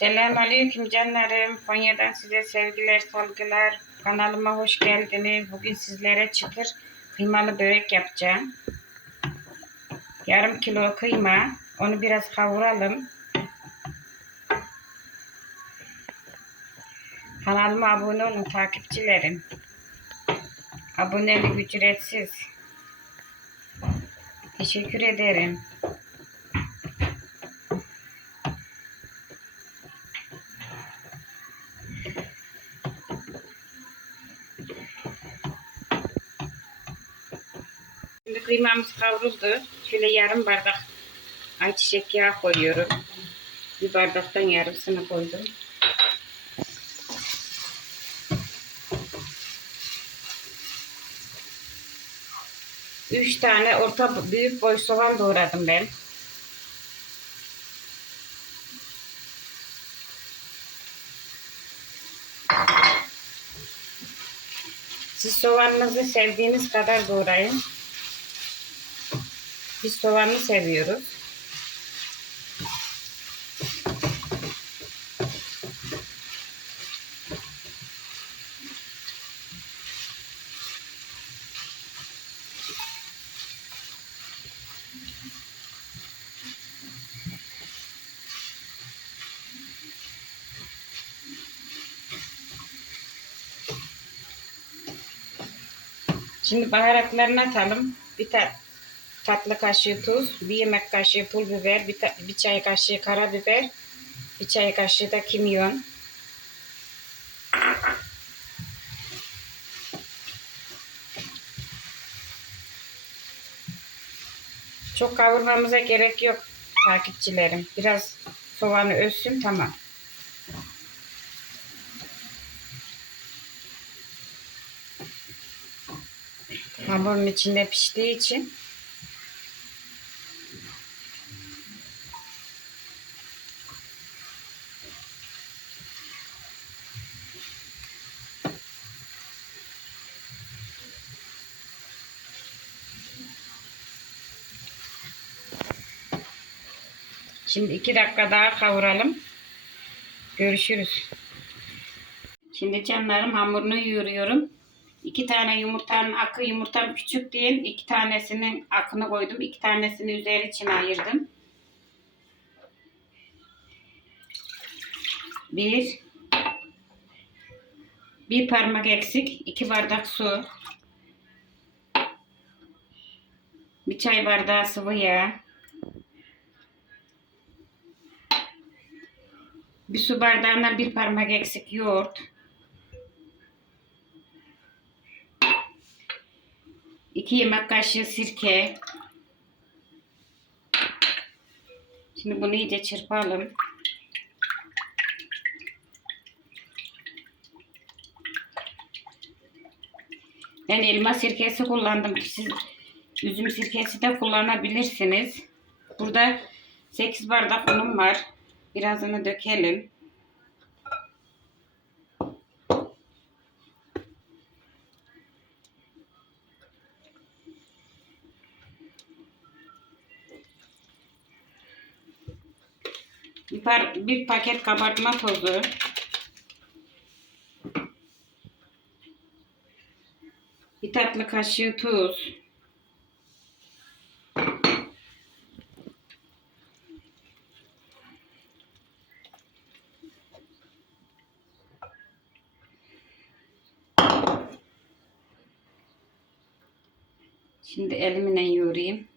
Selamünaleyküm canlarım. Konya'dan size sevgiler, saygılar. Kanalıma hoş geldiniz. Bugün sizlere çıtır kıymalı börek yapacağım. Yarım kilo kıyma. Onu biraz kavuralım. Kanalıma abone olun takipçilerim. Abonelik ücretsiz. Teşekkür ederim. Kıymamız kavruldu. Şöyle yarım bardak ayçiçek yağı koyuyorum. Bir bardaktan yarısını koydum. Üç tane orta büyük boy soğan doğradım ben. Siz soğanınızı sevdiğiniz kadar doğrayın. Biz soğanlı seviyoruz. Şimdi baharatlarını atalım. Bir ta tatlı kaşığı tuz, bir yemek kaşığı pul biber, bir, bir çay kaşığı karabiber, bir çay kaşığı da kimyon. Çok kavurmamıza gerek yok takipçilerim. Biraz soğanı özsün tamam. Hamurun içinde piştiği için Şimdi iki dakika daha kavuralım. Görüşürüz. Şimdi canlarım hamurunu yoğuruyorum. İki tane yumurtanın akı yumurtam küçük değil. İki tanesinin akını koydum. İki tanesini üzeri için ayırdım. Bir. Bir parmak eksik. iki bardak su. Bir çay bardağı sıvı yağ. Bir su bardağına bir parmak eksik yoğurt. 2 yemek kaşığı sirke. Şimdi bunu iyice çırpalım. Ben elma sirkesi kullandım. Siz üzüm sirkesi de kullanabilirsiniz. Burada 8 bardak unum var. Birazını dökelim. Bir, par- bir paket kabartma tozu. Bir tatlı kaşığı tuz. Şimdi elimle yoğurayım.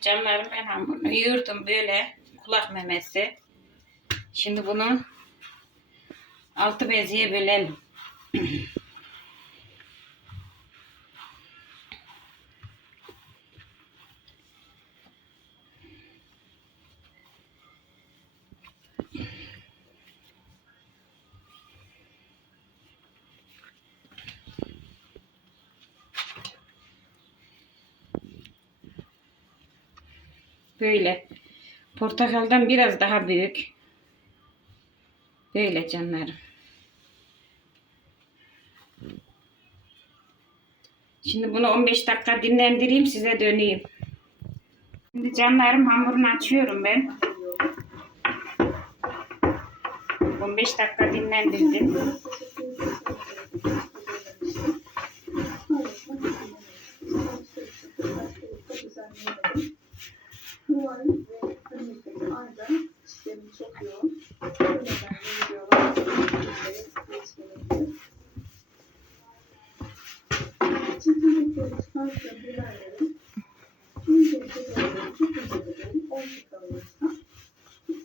Canlarım ben hamurunu yoğurdum böyle kulak memesi. Şimdi bunu altı beziye bölelim. Böyle. Portakaldan biraz daha büyük. Böyle canlarım. Şimdi bunu 15 dakika dinlendireyim size döneyim. Şimdi canlarım hamurunu açıyorum ben. 15 dakika dinlendirdim.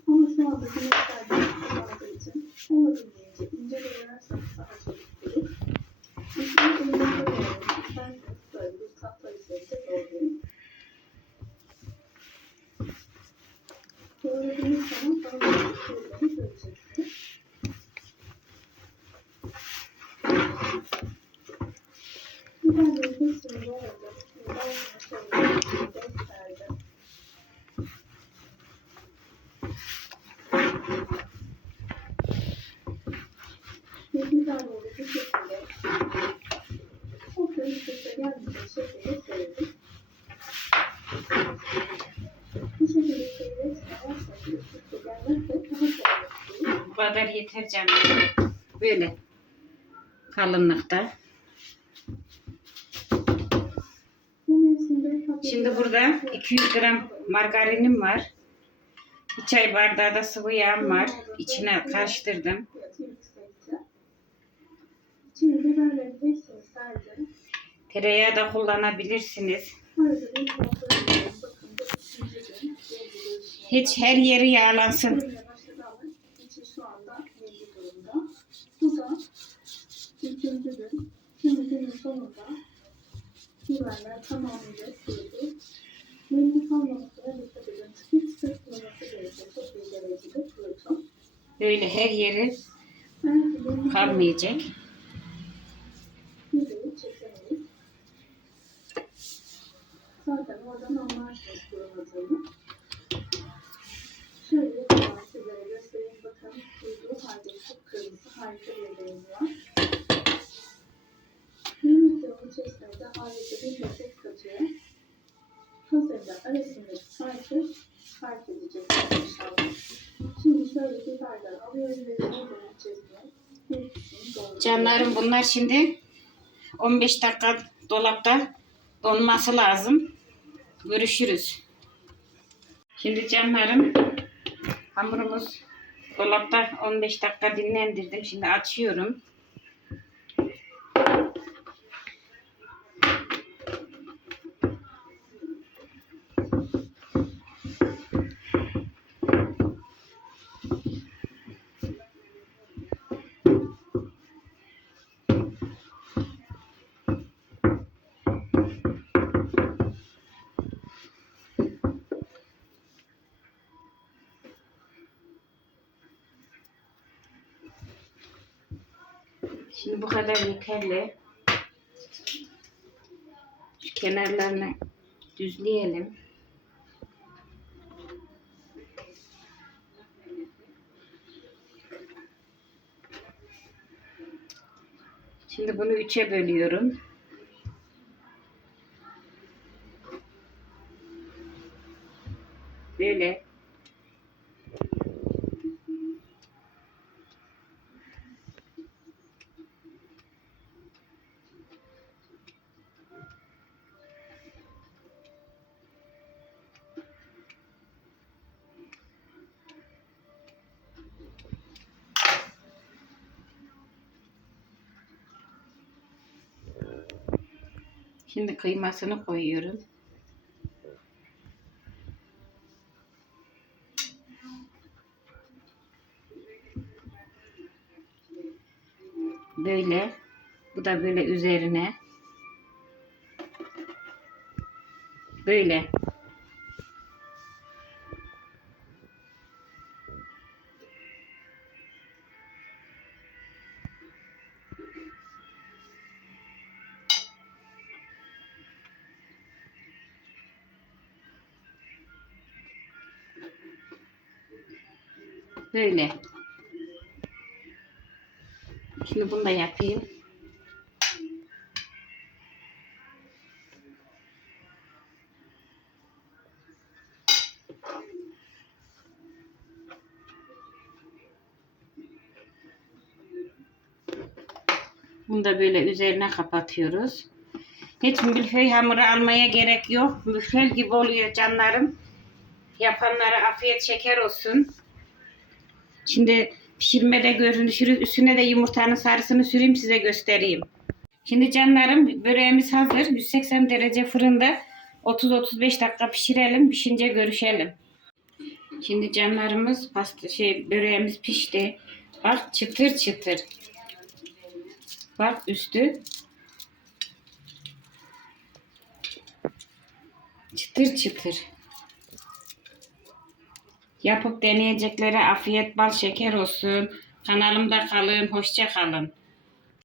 Ama şu anda güneşler olmadığı için olabildiğince ince doğrarsanız daha çabuk gelir. Mesela elimde doğrayın. Ben böyle bir tahta üzerinde doğrayayım. Doğradığınız zaman daha çabuk kırılığını göreceksiniz. Biberlerin hepsini doğradım. Şimdi ben bunu şöyle gösterdim. Ve biberleri bu kadar yeter canlarım. Böyle kalınlıkta. Şimdi burada 200 gram margarinim var. Bir çay bardağı da sıvı yağım var. İçine karıştırdım. Tereyağı da kullanabilirsiniz. İkinci. Hiç her yeri yağlansın. Bu da ikinci gün. Şimdi günün sonunda biberler tamamıyla kurdu. Nemli kalmamasına dikkat edin. Hiç sırtlaması. Çok iyi derecede kurutun. Böyle her yeri nemli kalmayacak. çekemeyiz. Zaten oradan anlarsınız kurumadığını. Şöyle hemen sizlere göstereyim. Bakın kurduğu halde çok kırmızı harika bir rengi var. De ayrıca bir lezzet katıyor. Hazırda arasındaki farkı fark edeceksiniz inşallah. Şimdi şöyle biberler alıyorum ve videonun içerisine. Canlarım bunlar şimdi 15 dakika dolapta donması lazım. Görüşürüz. Şimdi canlarım hamurumuz dolapta 15 dakika dinlendirdim. Şimdi açıyorum. Şimdi bu kadar yeterli. Şu kenarlarını düzleyelim. Şimdi bunu üçe bölüyorum. Böyle. Şimdi kıymasını koyuyorum. Böyle. Bu da böyle üzerine. Böyle. Böyle. Şimdi bunu da yapayım. Bunu da böyle üzerine kapatıyoruz. Hiç müfel hamuru almaya gerek yok. Müfel gibi oluyor canlarım. Yapanlara afiyet şeker olsun. Şimdi pişirmede görünüşürüz. Üstüne de yumurtanın sarısını süreyim size göstereyim. Şimdi canlarım böreğimiz hazır. 180 derece fırında 30-35 dakika pişirelim. Pişince görüşelim. Şimdi canlarımız pasta şey böreğimiz pişti. Bak çıtır çıtır. Bak üstü. Çıtır çıtır. Yapıp deneyeceklere afiyet bal şeker olsun. Kanalımda kalın, hoşça kalın.